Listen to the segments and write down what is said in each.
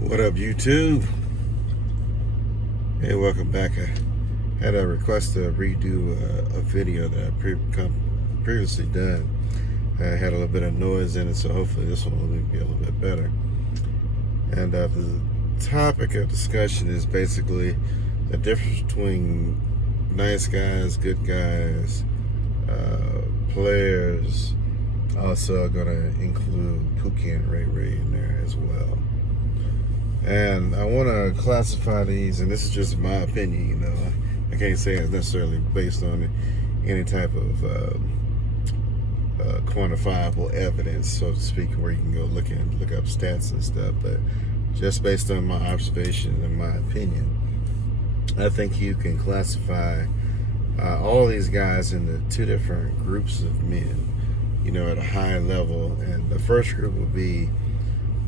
What up, YouTube? Hey, welcome back. I had a request to redo a video that I previously done. I had a little bit of noise in it, so hopefully this one will be a little bit better. And the topic of discussion is basically the difference between nice guys, good guys, players. Also going to include Pookie and Ray Ray in there as well. And I want to classify these, and this is just my opinion, you know. I can't say it's necessarily based on any type of quantifiable evidence, so to speak, where you can go look up stats and stuff. But just based on my observation and my opinion, I think you can classify all these guys into two different groups of men, you know, at a high level. And the first group would be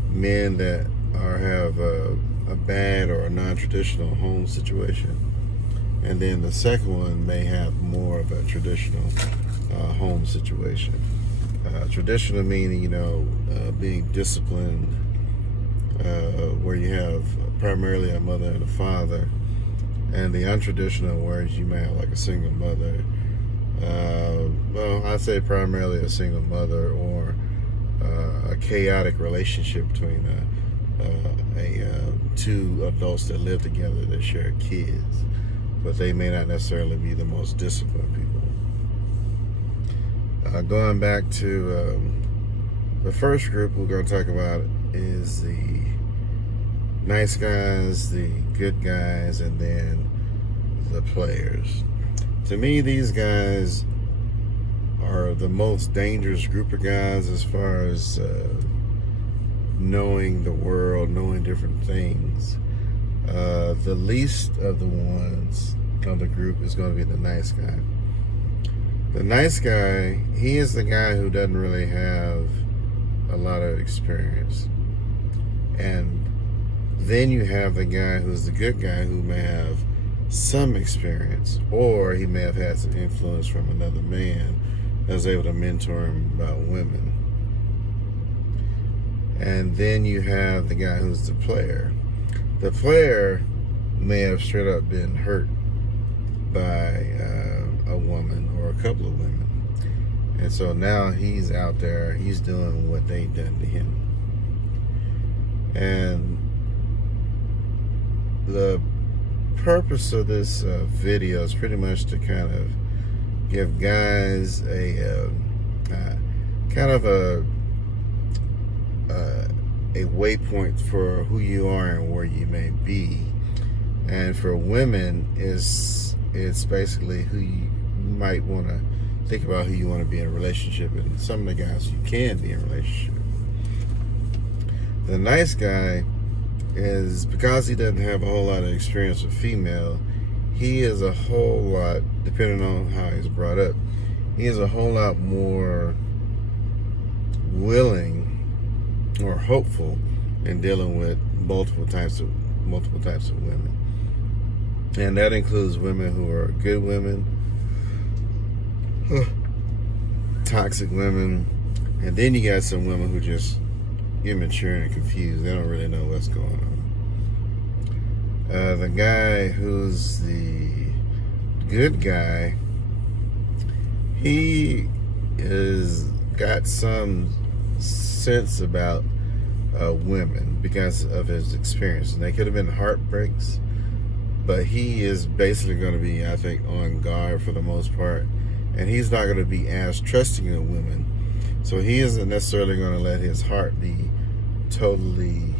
men that have a bad or a non-traditional home situation, and then the second one may have more of a traditional home situation. Traditional meaning, you know, being disciplined, where you have primarily a mother and a father, and the untraditional, where you may have like a single mother. Well, I'd say primarily a single mother, or a chaotic relationship between two adults that live together that share kids, but they may not necessarily be the most disciplined people. Going back to the first group we're going to talk about is the nice guys, the good guys, and then the players. To me, these guys are the most dangerous group of guys as far as knowing the world, knowing different things. The least of the ones of the group is going to be the nice guy. The nice guy, he is the guy who doesn't really have a lot of experience. And then you have the guy who's the good guy, who may have some experience, or he may have had some influence from another man that was able to mentor him about women. And then you have the guy who's the player. The player may have straight up been hurt by a woman or a couple of women. And so now he's out there, he's doing what they done to him. And the purpose of this video is pretty much to kind of give guys a kind of a waypoint for who you are and where you may be. And for women, it's basically who you might want to think about, who you want to be in a relationship, and some of the guys you can be in a relationship. The nice guy is, because he doesn't have a whole lot of experience with female, he is a whole lot, depending on how he's brought up, he is a whole lot more willing or hopeful in dealing with multiple types of women. And that includes women who are good women, toxic women, and then you got some women who are just immature and confused. They don't really know what's going on. The guy who's the good guy, he is got some sense about women because of his experience. And they could have been heartbreaks, but he is basically going to be, I think, on guard for the most part, and he's not going to be as trusting of women. So he isn't necessarily going to let his heart be totally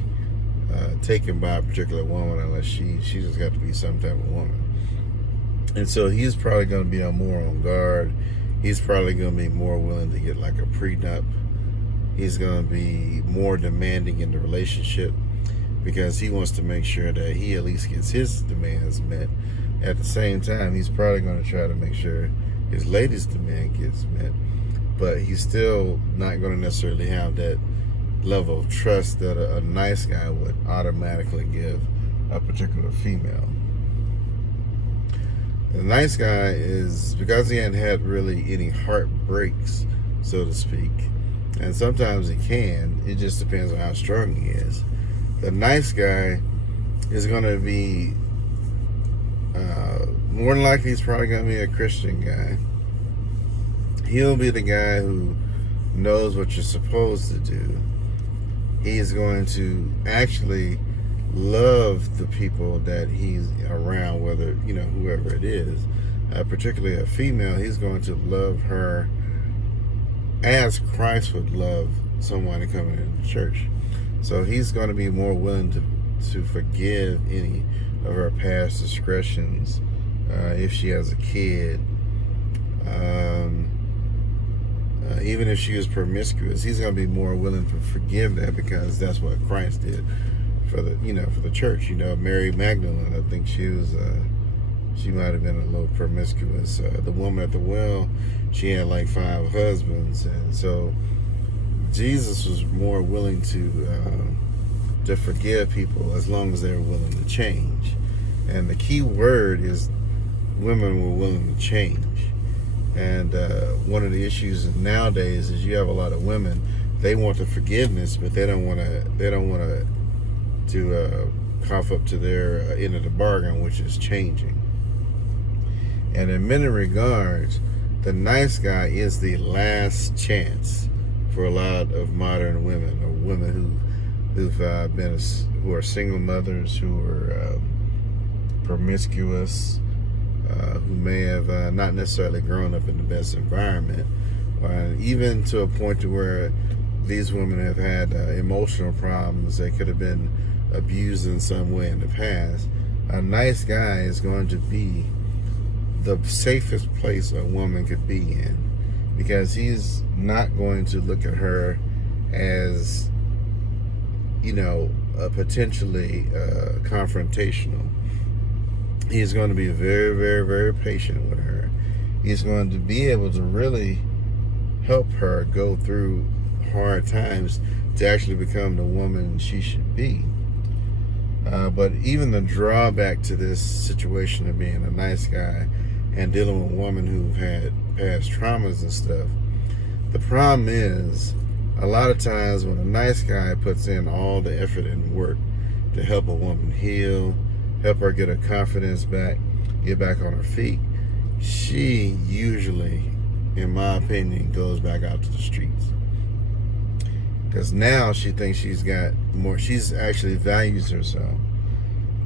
taken by a particular woman, unless she just got to be some type of woman. And so he's probably going to be more on guard. He's probably going to be more willing to get like a prenup. He's going to be more demanding in the relationship because he wants to make sure that he at least gets his demands met. At the same time, he's probably going to try to make sure his lady's demand gets met, but he's still not going to necessarily have that level of trust that a nice guy would automatically give a particular female. The nice guy is, because he hadn't had really any heartbreaks, so to speak, and sometimes he can, it just depends on how strong he is. the nice guy is going to be more than likely he's probably going to be a Christian guy. He'll be the guy who knows what you're supposed to do. He's going to actually love the people that he's around, whether, whoever it is. Particularly a female, he's going to love her as Christ would love someone coming into church. So he's going to be more willing to forgive any of her past discretions. If she has a kid, even if she was promiscuous, he's going to be more willing to forgive that, because that's what Christ did for the church. Mary Magdalene, I think she might have been a little promiscuous. The woman at the well, she had like 5 husbands, and so Jesus was more willing to forgive people as long as they were willing to change. And the key word is women were willing to change. And one of the issues nowadays is you have a lot of women, they want the forgiveness, but they don't want to cough up to their end of the bargain, which is changing. And in many regards, the nice guy is the last chance for a lot of modern women, or women who are single mothers, who are promiscuous, who may have not necessarily grown up in the best environment, even to a point to where these women have had emotional problems. They could have been abused in some way in the past. A nice guy is going to be the safest place a woman could be in, because he's not going to look at her as, potentially confrontational. He's going to be very, very, very patient with her. He's going to be able to really help her go through hard times to actually become the woman she should be. But even the drawback to this situation of being a nice guy and dealing with women who've had past traumas and stuff, the problem is a lot of times when a nice guy puts in all the effort and work to help a woman heal, help her get her confidence back, get back on her feet, she usually, in my opinion, goes back out to the streets. Because now she thinks she's got more, she's actually values herself.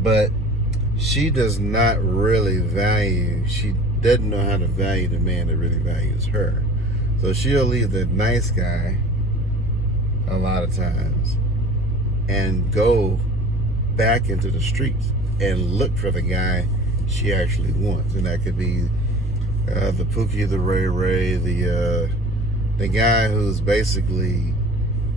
But she does not really she doesn't know how to value the man that really values her. So she'll leave the nice guy a lot of times and go back into the streets and look for the guy she actually wants. And that could be the Pookie, the Ray Ray, the guy who's basically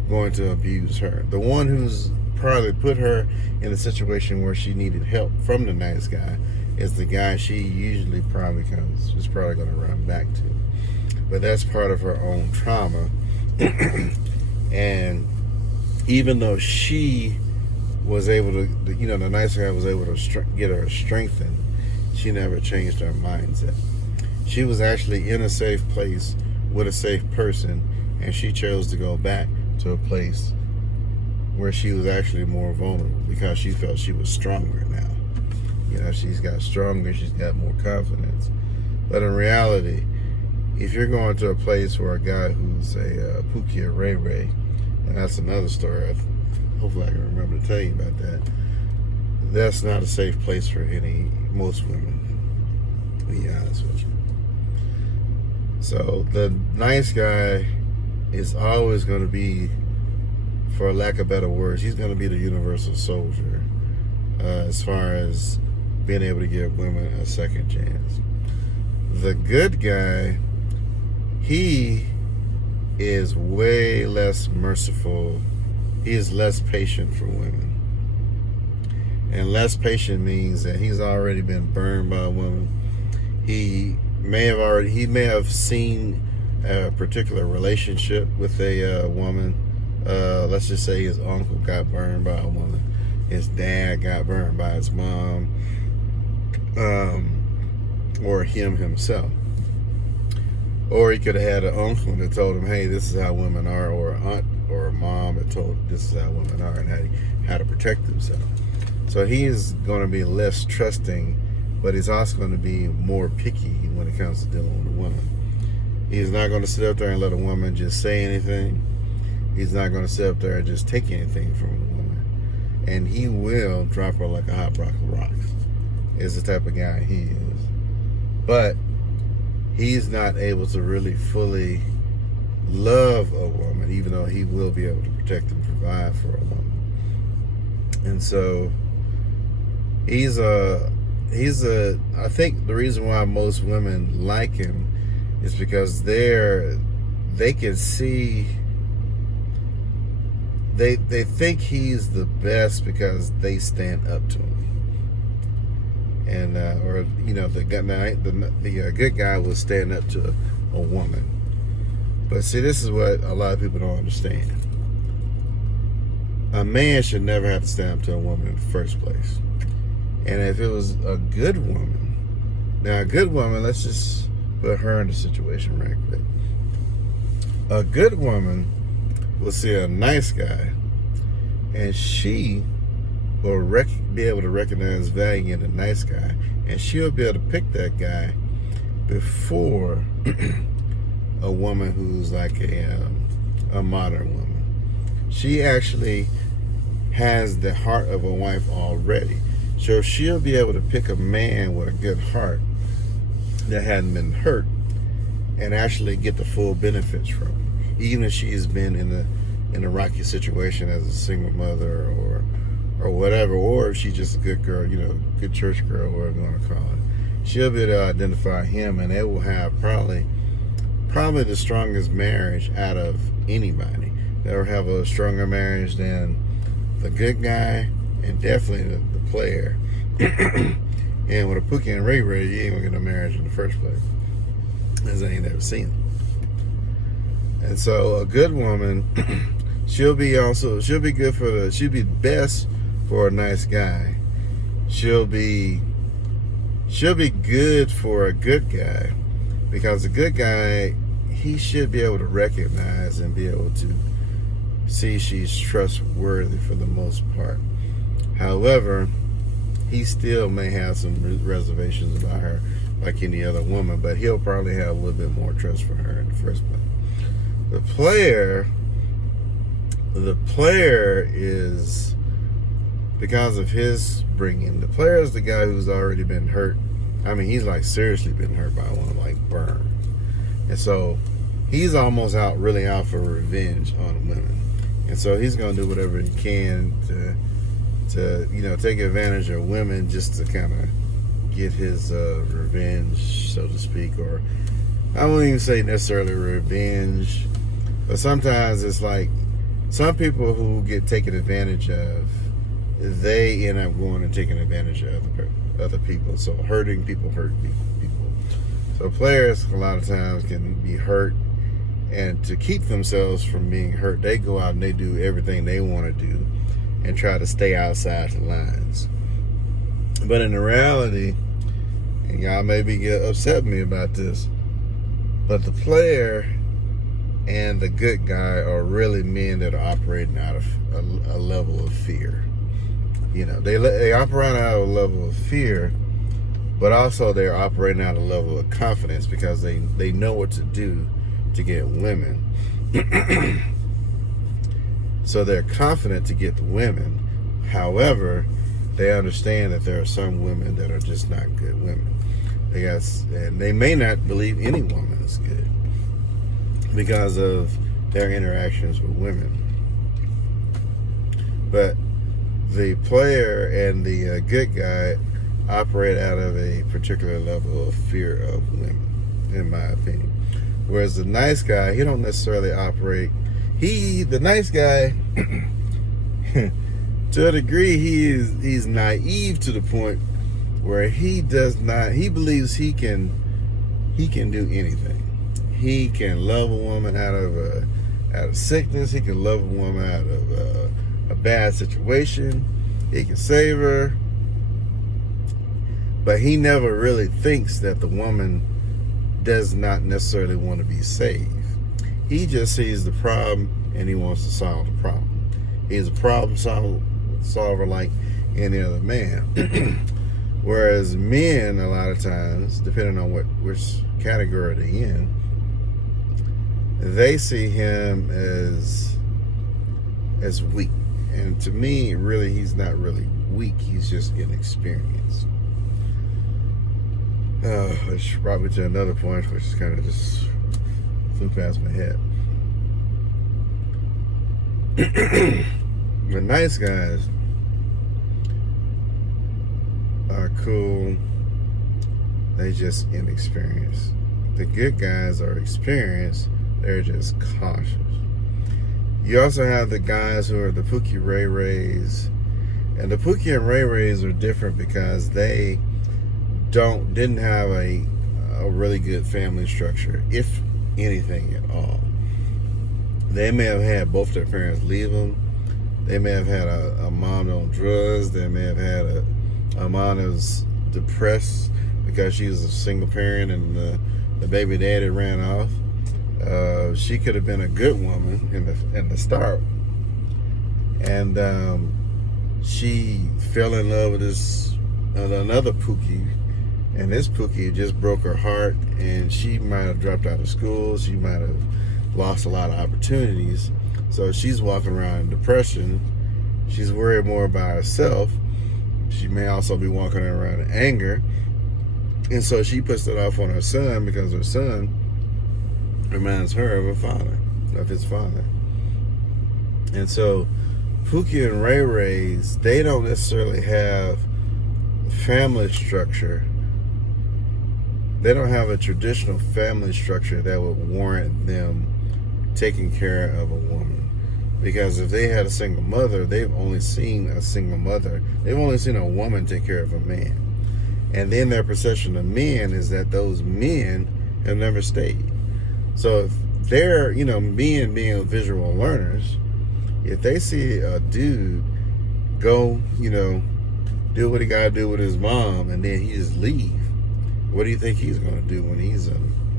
going to abuse her. The one who's probably put her in a situation where she needed help from the nice guy is the guy she usually is probably going to run back to. But that's part of her own trauma. And even though she was able to, the nice guy was able to get her strengthened, she never changed her mindset. She was actually in a safe place with a safe person, and she chose to go back to a place where she was actually more vulnerable because she felt she was stronger now. She's got stronger, she's got more confidence. But in reality, if you're going to a place where a guy who's a Pookie or Ray Ray, and that's another story, hopefully I can remember to tell you about that, that's not a safe place for most women, to be honest with you. So the nice guy is always going to be, for lack of better words, he's going to be the universal soldier as far as being able to give women a second chance. The good guy, he is way less merciful. He is less patient for women. And less patient means that he's already been burned by a woman. He may have seen a particular relationship with a woman. Let's just say his uncle got burned by a woman. His dad got burned by his mom. Or him himself. Or he could have had an uncle that told him, hey, this is how women are, or an aunt or a mom that told him this is how women are and how to protect protect himself. So he is going to be less trusting, but he's also going to be more picky when it comes to dealing with a woman. He's not going to sit up there and let a woman just say anything. He's not going to sit up there and just take anything from a woman. And he will drop her like a hot block of rocks. Is the type of guy he is. But he's not able to really fully love a woman, even though he will be able to protect and provide for a woman. And so I think the reason why most women like him is because they can see, they think he's the best because they stand up to him. And or you know, the good guy will stand up to a woman. But see, this is what a lot of people don't understand. A man should never have to stand up to a woman in the first place. And if it was a good woman, now a good woman, let's just put her in the situation right quick. A good woman will see a nice guy, and she will be able to recognize value in a nice guy, and she'll be able to pick that guy before a woman who's like a modern woman. She actually has the heart of a wife already. So she'll be able to pick a man with a good heart that hadn't been hurt and actually get the full benefits from it. Even if she's been in a rocky situation as a single mother or whatever, or if she's just a good girl, you know, good church girl, whatever you want to call it. She'll be able to identify him, and they will have probably the strongest marriage out of anybody. They'll have a stronger marriage than the good guy and definitely the player. And with a Pookie and Ray Ray, you ain't gonna get no marriage in the first place, as I ain't never seen it. And so a good woman, she'll be good she'll be best for a nice guy. She'll be good for a good guy, because a good guy, he should be able to recognize and be able to see she's trustworthy for the most part. However, he still may have some reservations about her like any other woman, but he'll probably have a little bit more trust for her in the first place. The player is, because of his bringing, the player is the guy who's already been hurt. I mean, he's like seriously been hurt by one, like burned. And so he's almost really out for revenge on women. And so he's going to do whatever he can to you know, take advantage of women just to kind of get his revenge, so to speak. Or I won't even say necessarily revenge, but sometimes it's like some people who get taken advantage of, they end up going and taking advantage of other people. So hurting people hurt people. So players a lot of times can be hurt, and to keep themselves from being hurt, they go out and they do everything they want to do and try to stay outside the lines. But in the reality, and y'all maybe get upset with me about this, but the player and the good guy are really men that are operating out of a level of fear. You know, they operate out of a level of fear, but also they're operating out of a level of confidence, because they know what to do to get women. So they're confident to get the women. However, they understand that there are some women that are just not good women. And they may not believe any woman is good because of their interactions with women. But the player and the good guy operate out of a particular level of fear of women, in my opinion. Whereas the nice guy, he don't necessarily operate. The nice guy, to a degree, he's naive to the point where he believes he can do anything. He can love a woman out of sickness. He can love a woman out of a bad situation. He can save her. But he never really thinks that the woman does not necessarily want to be saved. He just sees the problem and he wants to solve the problem. He's a problem solver like any other man. Whereas men, a lot of times, depending on which category they're in, they see him as weak. And to me, really, he's not really weak. He's just inexperienced. Which brought me to another point, which is kind of just flew past my head. The nice guys are cool. They just inexperienced. The good guys are experienced. They're just cautious. You also have the guys who are the Pookie Ray Rays. And the Pookie and Ray Rays are different because they didn't have a really good family structure, if anything at all. They may have had both their parents leave them. They may have had a mom on drugs. They may have had a mom that was depressed because she was a single parent and the baby daddy ran off. She could have been a good woman in the start, and she fell in love with another Pookie, and this Pookie just broke her heart, and she might have dropped out of school. She might have lost a lot of opportunities, so she's walking around in depression. She's worried more about herself. She may also be walking around in anger, and so she puts it off on her son because her son reminds her of his father. And so Pookie and Ray Rays, they don't necessarily have family structure. They don't have a traditional family structure that would warrant them taking care of a woman. Because if they had a single mother, they've only seen a single mother. They've only seen a woman take care of a man. And then their perception of men is that those men have never stayed. So if they're, men being visual learners, if they see a dude go, do what he got to do with his mom and then he just leave, what do you think he's going to do when he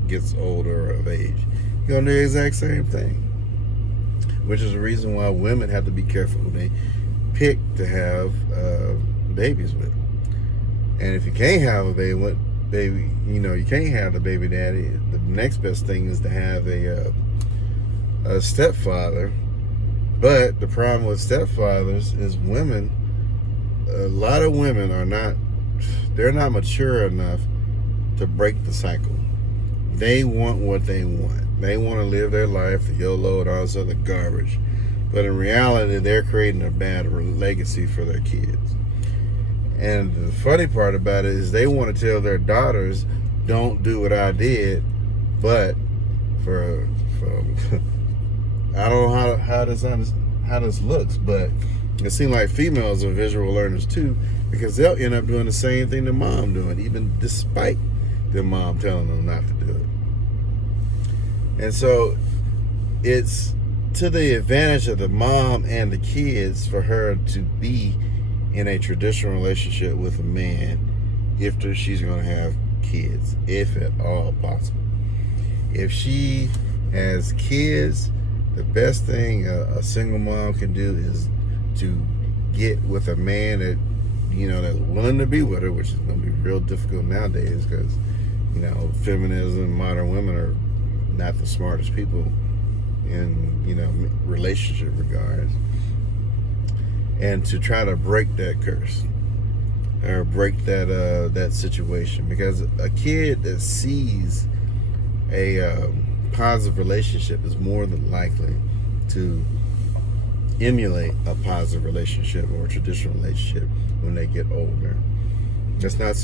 gets older or of age? He's going to do the exact same thing. Which is the reason why women have to be careful who they pick to have babies with. And if you can't have a baby, you can't have the baby daddy, the next best thing is to have a stepfather. But the problem with stepfathers is women, a lot of women they're not mature enough to break the cycle. They want what they want. They want to live their life, the YOLO and all this other garbage. But in reality, they're creating a bad legacy for their kids. And the funny part about it is they want to tell their daughters, don't do what I did, but for I don't know how this looks, but it seems like females are visual learners too, because they'll end up doing the same thing their mom doing, even despite their mom telling them not to do it. And so it's to the advantage of the mom and the kids for her to be in a traditional relationship with a man if she's going to have kids, if at all possible. If she has kids, the best thing a single mom can do is to get with a man that that's willing to be with her, which is going to be real difficult nowadays because feminism, modern women are not the smartest people in relationship regards. And to try to break that curse or break that situation, because a kid that sees a positive relationship is more than likely to emulate a positive relationship or a traditional relationship when they get older. That's not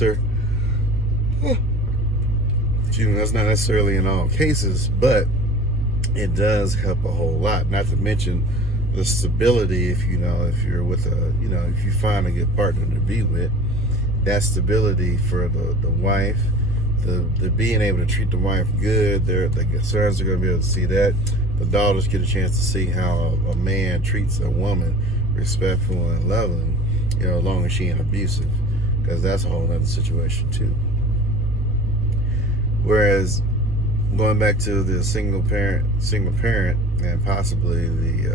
necessarily in all cases, but it does help a whole lot. Not to mention the stability. If you're with if you find a good partner to be with, that stability for the wife, the being able to treat the wife good, the sons are going to be able to see that. The daughters get a chance to see how a man treats a woman respectful and loving, as long as she ain't abusive, because that's a whole other situation too. Whereas going back to the single parent, and possibly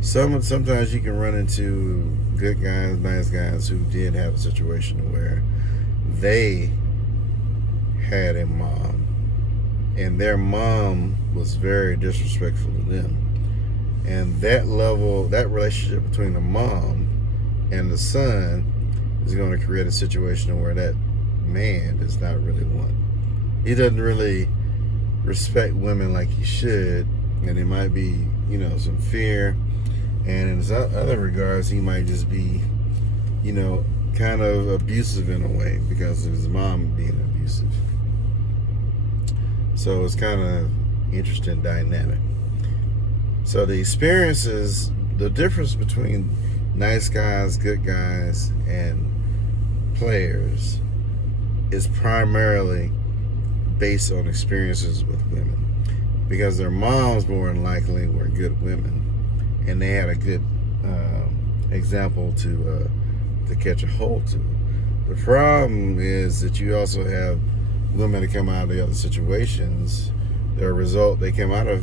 Sometimes you can run into good guys, nice guys who did have a situation where they had a mom, and their mom was very disrespectful to them. And that relationship between the mom and the son is going to create a situation where that man does not really want. He doesn't really respect women like he should, and it might be, some fear. And in other regards, he might just be, kind of abusive in a way because of his mom being abusive. So it's kind of interesting dynamic. So the experiences, the difference between nice guys, good guys, and players is primarily based on experiences with women, because their moms more than likely were good women, and they had a good example to catch a hold to. The problem is that you also have women that come out of the other situations. They come out of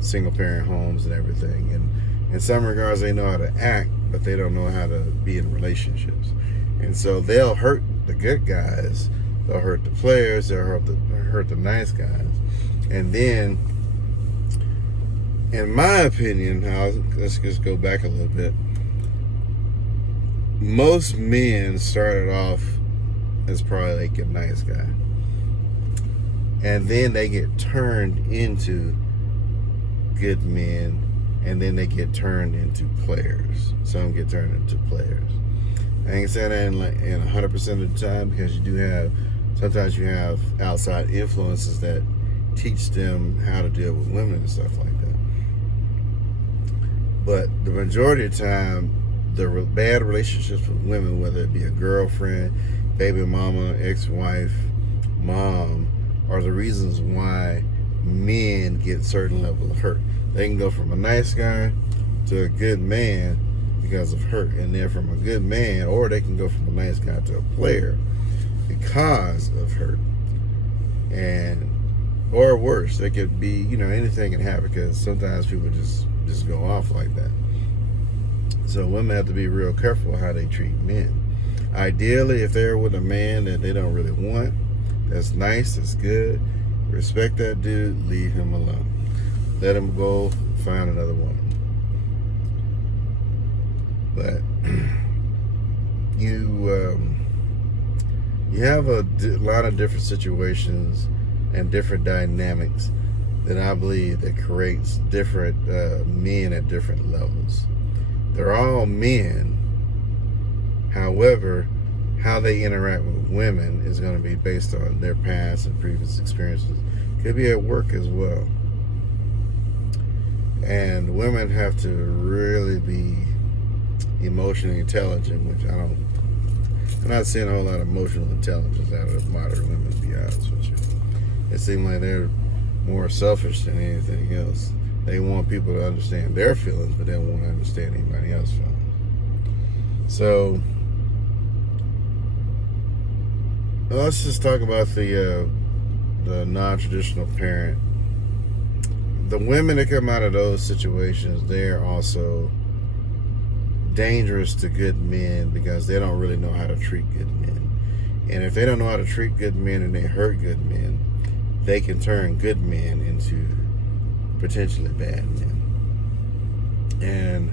single parent homes and everything, and in some regards they know how to act, but they don't know how to be in relationships. And so they'll hurt the good guys, they'll hurt the players, they'll hurt the nice guys. And then, in my opinion, let's just go back a little bit. Most men started off as probably like a nice guy, and then they get turned into good men, and then they get turned into players. Some get turned into players. I ain't saying that in 100% of the time, because sometimes you have outside influences that teach them how to deal with women and stuff like that. But the majority of the time, the bad relationships with women, whether it be a girlfriend, baby mama, ex-wife, mom, are the reasons why men get certain level of hurt. They can go from a nice guy to a good man because of hurt, and then from a good man, or they can go from a nice guy to a player because of hurt. Or worse, they could be, anything can happen, because sometimes people just go off like that. So women have to be real careful how they treat men. Ideally, if they're with a man that they don't really want, that's nice, that's good, respect that dude, leave him alone. Let him go find another woman. But you have a lot of different situations and different dynamics that I believe that creates different men at different levels. They're all men. However, how they interact with women is going to be based on their past and previous experiences. Could be at work as well. And women have to really be emotionally intelligent, which I'm not seeing a whole lot of emotional intelligence out of modern women, to be honest with you. It seems like they're more selfish than anything else. They want people to understand their feelings, but they don't want to understand anybody else's feelings. So let's just talk about the non-traditional parent. The women that come out of those situations, they're also dangerous to good men, because they don't really know how to treat good men. And if they don't know how to treat good men and they hurt good men, they can turn good men into potentially bad men. And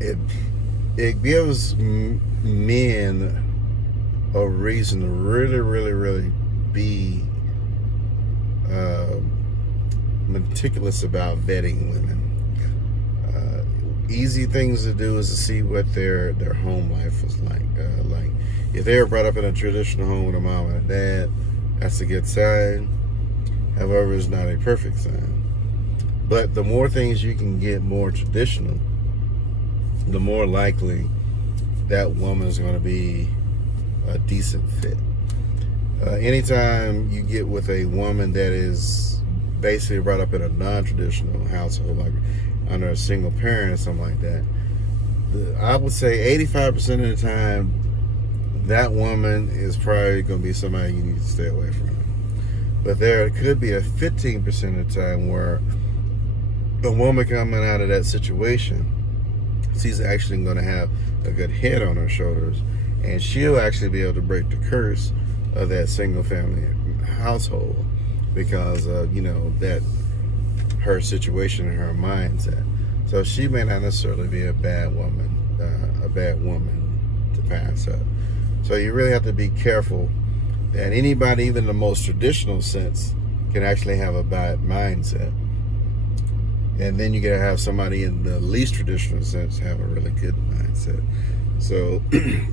it gives men a reason to really, really, really be meticulous about vetting women. Easy things to do is to see what their home life was like. Like if they were brought up in a traditional home with a mom and a dad, that's a good sign. However, it's not a perfect sign. But the more things you can get more traditional, the more likely that woman is going to be a decent fit. Anytime you get with a woman that is basically brought up in a non-traditional household, like under a single parent or something like that, I would say 85% of the time, that woman is probably going to be somebody you need to stay away from. But there could be a 15% of the time where a woman coming out of that situation, she's actually going to have a good head on her shoulders, and she'll actually be able to break the curse of that single family household because of, you know, that her situation and her mindset. So she may not necessarily be a bad woman to pass up. So you really have to be careful that anybody, even in the most traditional sense, can actually have a bad mindset. And then you gotta have somebody in the least traditional sense have a really good mindset. So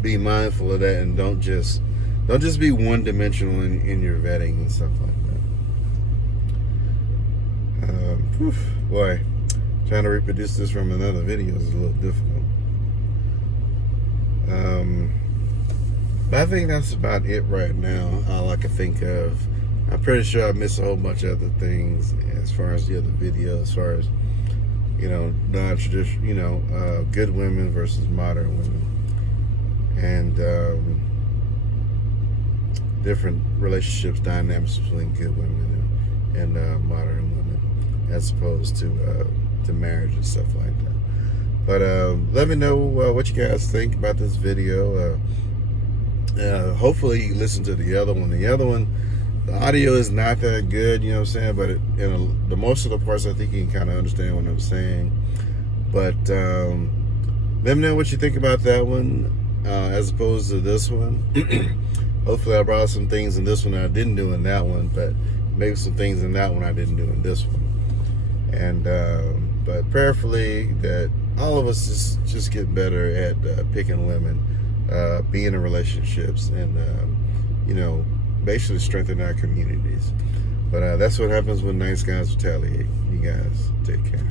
be mindful of that, and don't just be one-dimensional in your vetting and stuff like that. Boy, trying to reproduce this from another video is a little difficult. But I think that's about it right now. All I can think of. I'm pretty sure I missed a whole bunch of other things as far as the other videos, as far as, you know, non-traditional, you know, good women versus modern women, and different relationships, dynamics between good women and modern women, as opposed to marriage and stuff like that. But let me know what you guys think about this video. Hopefully you listen to the other one. The other one, the audio is not that good, you know what I'm saying? But the most of the parts, I think you can kind of understand what I'm saying. But let me know what you think about that one as opposed to this one. Hopefully I brought some things in this one that I didn't do in that one, but maybe some things in that one I didn't do in this one. And but prayerfully that all of us just get better at picking women, being in relationships, and you know, basically strengthen our communities. But that's what happens when nice guys retaliate. You guys take care.